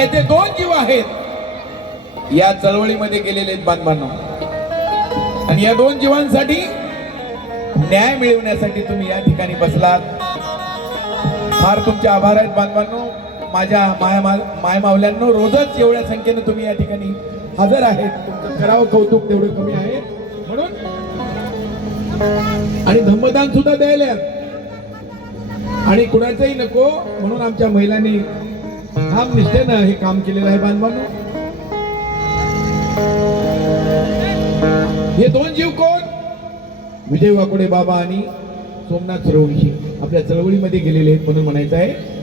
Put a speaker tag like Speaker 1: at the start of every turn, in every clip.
Speaker 1: हे जे दोन जीव आहेत या चळवळीमध्ये गेलेले आहेत बांधवांनो. आणि या दोन जीवांसाठी न्याय मिळवण्यासाठी तुम्ही या ठिकाणी बसलात. फार तुमचे आभार आहेत बांधवांनो. माझ्या माया माय मावल्यांनो रोजच एवढ्या संख्येनं तुम्ही या ठिकाणी हजर आहेत. तुमचं करावं कौतुक तेवढं कमी आहे म्हणून आणि धम्मदान सुद्धा द्यायला आणि कुणाचंही नको म्हणून आमच्या महिलांनी ठाम निष्ठेनं हे काम केलेलं आहे बांधवांनो. हे दोन जीव कोण? विजय वाकोडे बाबा आणि सोमनाथ सूर्यवंशी आपल्या चळवळीमध्ये गेलेले आहेत म्हणून म्हणायचं आहे.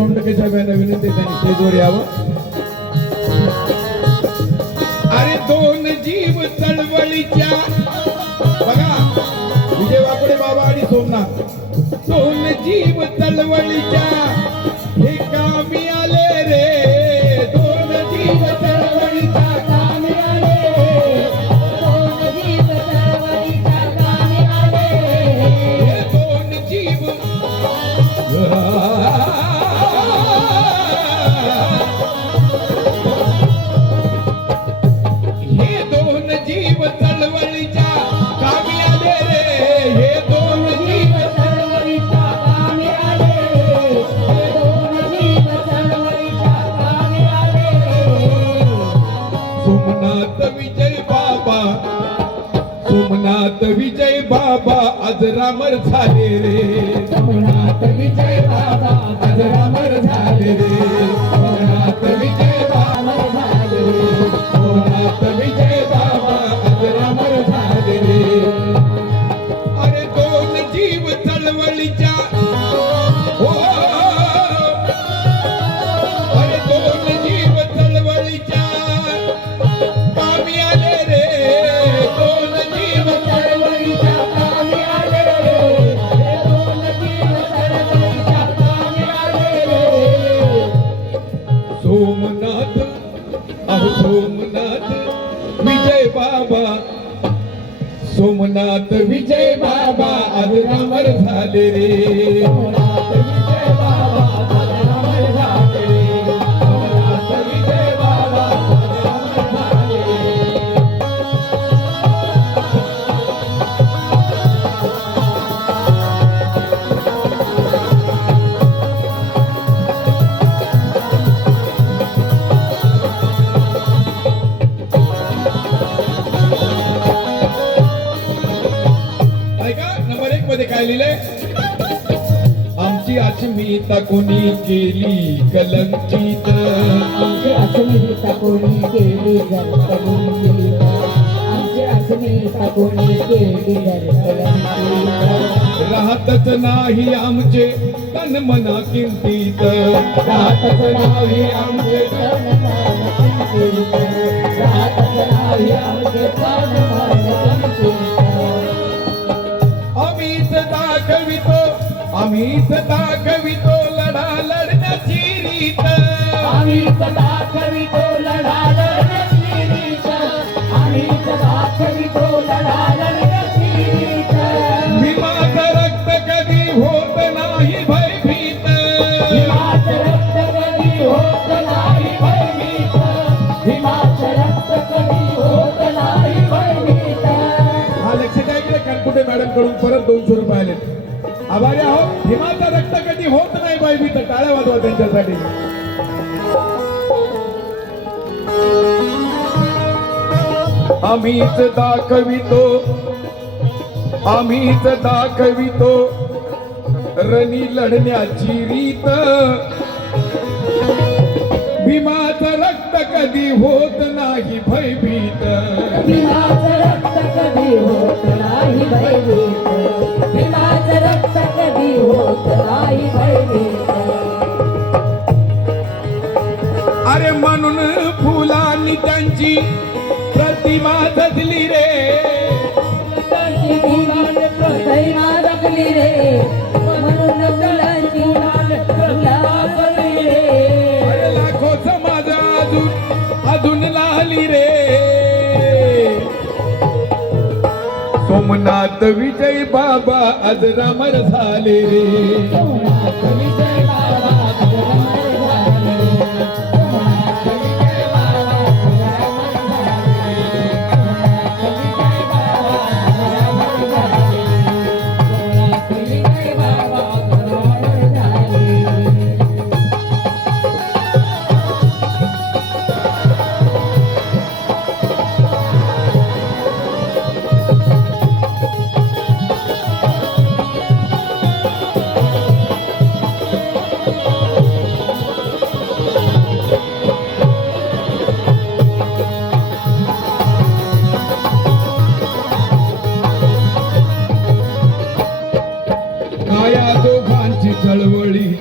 Speaker 1: साहेब शाहीर सोनटक्के साहेब यांना विनंती त्यांनी स्टेजवर यावं. अरे दोन जीव चळवळीच्या बघा विजय वाकडे बाबा आणि सोमनाथ. दोन जीव चळवळीच्या सोमनाथ विजय बाबा सोमनाथ आज रामर झाले रे. सोमनाथ विजय बाबा आज रामर झाले रे. विजय बाबा आज झाले रे. अस्मिता कोणी केली कलंकित
Speaker 2: आमची अस्मिता कोणी केली गरकली आमची अस्मिता कोणी केली गरकली
Speaker 1: राहतच नाही आमचे तन मना किंतीत
Speaker 2: राहतच नाही आमचे तन मन किंचित. राहतच नाही आमचे तन मन किंचित.
Speaker 1: आम्हीच दाखवितो लढा लढण्याची रीत
Speaker 2: आम्ही सदा करीतो लढा लढण्याची रीत. आम्ही सदा करीतो लढा लढण्याची रीत.
Speaker 1: भीमाचं रक्त कधी होत नाही भयभीत
Speaker 2: भीमाचं रक्त कधी होत नाही भयभीत. भीमाचं रक्त कधी होत नाही भयभीत.
Speaker 1: हा लक्षात आहे की कणकुटे मॅडमकडून परत दोनशे रुपये आले आभारी आहोत. हिमाचा रक्त कधी होत नाही बाई मी तर टाळ्या वाजवा त्यांच्यासाठी. आम्हीच दाखवितो आम्हीच दाखवितो रणी लढण्याची रीत. भीमाचं रक्त कधी होत नाही भयभीत. सोमनाथ विजय बाबा
Speaker 2: अजरामर झाले. सोमनाथ झाले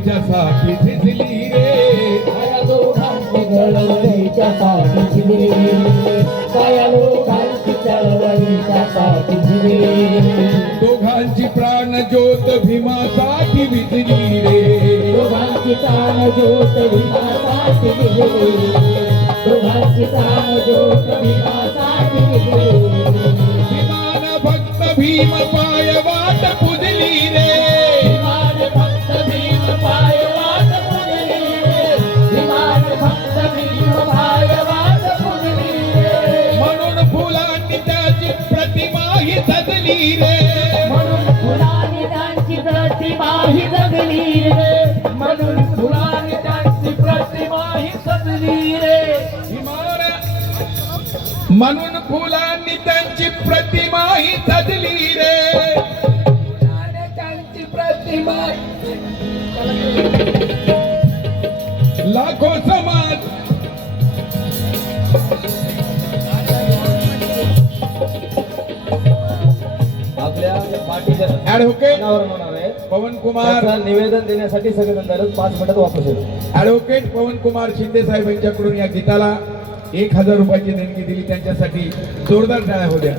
Speaker 1: साठी झिजली रे.
Speaker 2: काया लोकांची चळवळीच्या साठी झिजली काया चळवळीच्या साठी झिजली
Speaker 1: दोघांची प्राण ज्योत भीमासाठी विजली रे.
Speaker 2: दोघांची प्राण ज्योत भीमासाठी विजली विजली
Speaker 1: भक्त भीम पाय वाट रे ऍडव्होकेट पवन कुमार
Speaker 3: निवेदन देण्यासाठी सगळे दररोज पाच मिनिटात वापस येतो
Speaker 1: ऍडव्होकेट पवन कुमार शिंदे साहेब यांच्याकडून या गीताला एक हजार रुपयाची देणगी दिली. त्यांच्यासाठी जोरदार टाळ्या होत्या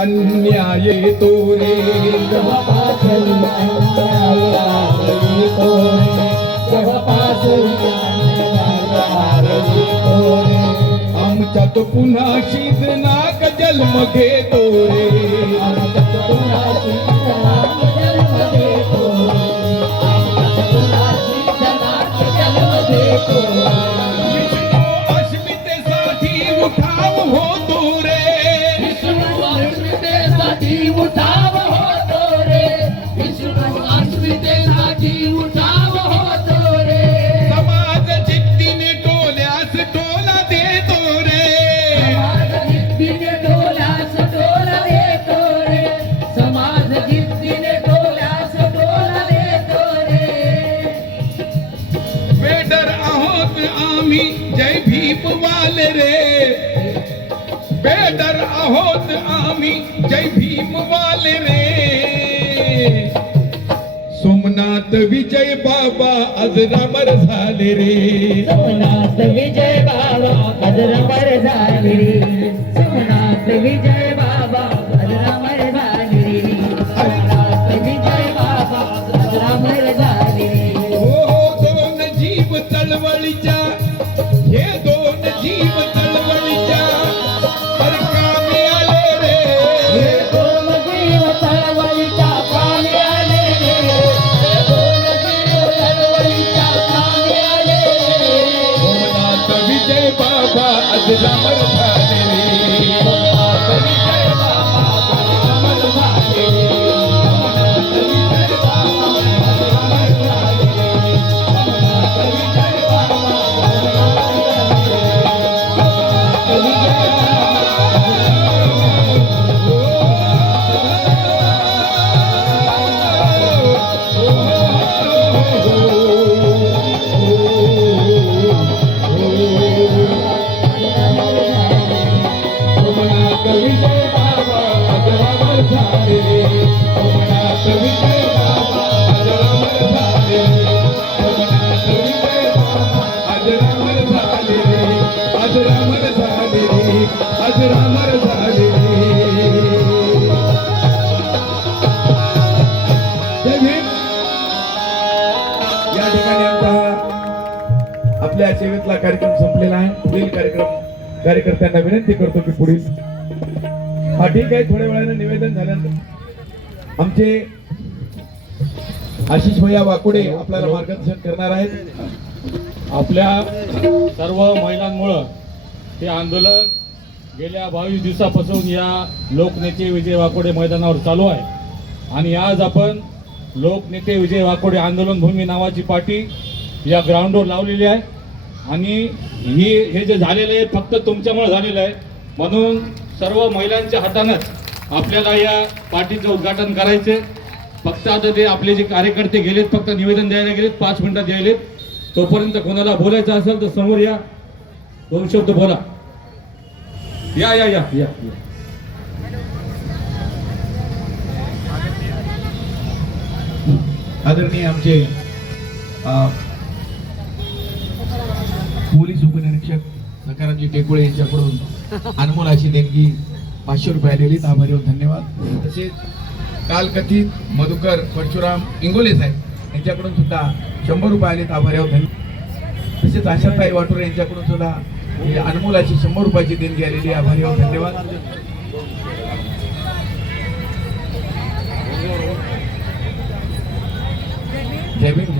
Speaker 1: अन्याय
Speaker 2: तोरे
Speaker 1: आमच्यात पुन्हा शीत नाक जन्म घेतो रे
Speaker 2: आमच्यात
Speaker 1: पुन्हा विजय बाबा अजरामर झाले रे.
Speaker 2: सोमनाथ विजय बाबा अजरामर झाले रे. अजरामर झाले अजरामर झाले
Speaker 1: अजरामर झाले. या ठिकाणी आमचा आपल्या सेवेतला कार्यक्रम संपलेला आहे. पुढील कार्यक्रम कार्यकर्त्यांना विनंती करतो की पुढील. हा ठीक आहे थोड्या वेळानं निवेदन झाल्यानंतर. आमचे आशिष भैया वाकुडे आपल्याला मार्गदर्शन करणार आहेत.
Speaker 4: आपल्या सर्व महिलांमुळं हे आंदोलन गेल्या बावीस दिवसापासून या लोकनेते विजय वाकोडे मैदानावर चालू आहे. आणि आज आपण लोकनेते विजय वाकोडे आंदोलन भूमी नावाची पाटी या ग्राउंडवर लावलेली आहे. आणि ही हे जे झालेलं आहे फक्त तुमच्यामुळे झालेलं आहे. म्हणून सर्व महिलांच्या हातानंच आपल्याला या पार्टीचं उद्घाटन करायचे फक्त आता ते आपले जे कार्यकर्ते गेलेत फक्त निवेदन द्यायला गेलेत पाच मिनिटात द्यायलेत तोपर्यंत कोणाला बोलायचं असेल तर समोर या. दोन शब्द बोला. या या या या.
Speaker 1: आदरणीय आमचे पोलीस उपनिरीक्षक सकारामजी टेकुळे यांच्याकडून अनमोल अशी देणगी पाचशे रुपये आलेली आभारी धन्यवाद. तसेच काल कथित मधुकर परशुराम इंगोले साहेब यांच्याकडून सुद्धा शंभर रुपये आलेत. आभारी धन्यवाद. तसेच आशाताई वाटोरे यांच्याकडून सुद्धा ही अनमोल शंभर रुपयाची देणगी आलेली आभारी आहोत. धन्यवाद. जय जय भीम.